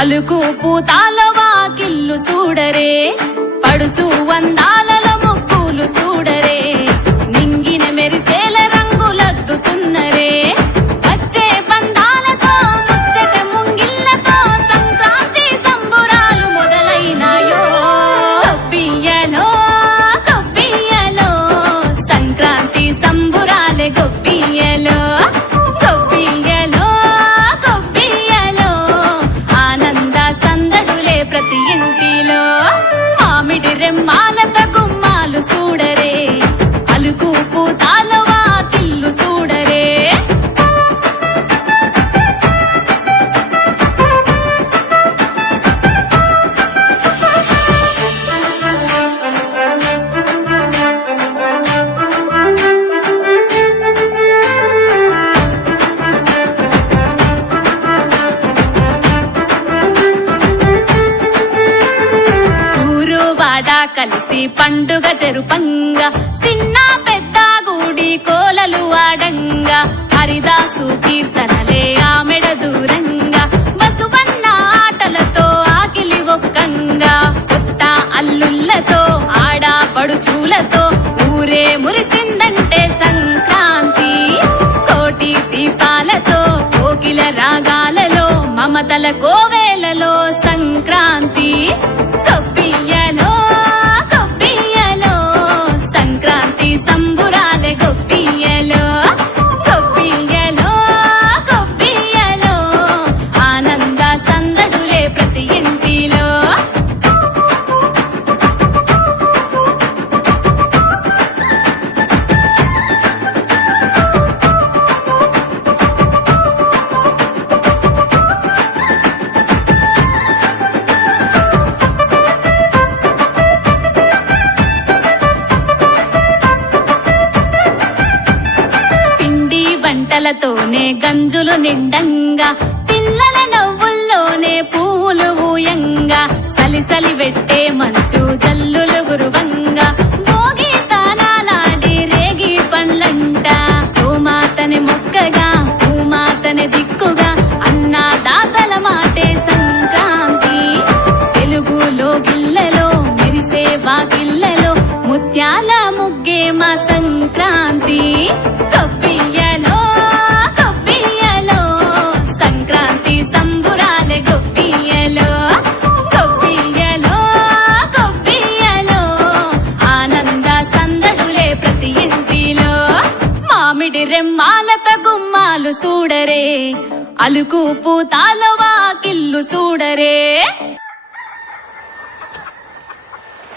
అలుకు పూతాల వాకిల్లు చూడరే, పడుసు వందాలలో ముక్కులు చూడరే, నింగిన మెరిసేల రంగులద్దుతున్నరే, వచ్చే బంధాలతో ముచ్చట ముంగిళ్ళతో సంక్రాంతి సంబురాలు మొదలైనాయో. గొప్పియ్యలో గొప్పియ్యలో సంక్రాంతి సంబురాలే గొప్పియ్యలో. గొప్పియ్యలో గొప్పియ్యలో ఆనంద సందడులే ప్రతి ఇంటిలో. మామిడి రెమ్మాలత గుమ్మాలు చూడరే, అలుకు పూతాల వాకిల్లు చూడరే. ఊరు వాడ కలిసి పండుగ చెరుపంగా, చిన్న పెద్ద గుడి కోలలు ఆడంగా, హరిదాసు కీర్తనలే ఆమెడ దూరంగా, బసువన్న ఆటలతో ఆకిలి ఒక్కంగా, కొత్త అల్లుళ్ళతో ఆడపడుచులతో ఊరే మురిసిందంటే సంక్రాంతి. కోటి దీపాలతో కోకిల రాగాలలో మమతల కోవేలలో సంక్రాంతి. గొప్పియ్యలో గొప్పియ్యలో సంక్రాంతి సంబురాలే గొప్పియ్యలో. గొప్పియ్యలో గొప్పియ్యలో ఆనంద సందడులే ప్రతి ఇంటిలో. పిండి వంటలతోనే గంజులు నిండంగా, పిల్లల నవ్వుల్లోనే పూలు ఊయంగా, సలిసలి వెట్టే మంచు జల్లులు గురువంగా, భోగి తానాలాడి రేగి పండ్లంట, భూమాతని మొక్కగా భూమాతని దిక్కుగా అన్నదాతల మాటే సంక్రాంతి. తెలుగులో గిల్లలో మెరిసే వాకిళ్ళలో ముత్యాల ముగ్గే మా సంక్రాంతి. గొప్పియ్యలో గొప్పియ్యలో సంక్రాంతి సంబురాలే గొప్పియ్యలో. గొప్పియ్యలో గొప్పియ్యలో ఆనంద సందడులే ప్రతి ఇంటిలో. మామిడి రెమ్మాలత గుమ్మాలు చూడరే, అలుకు పూతాల వాకిల్లు చూడరే.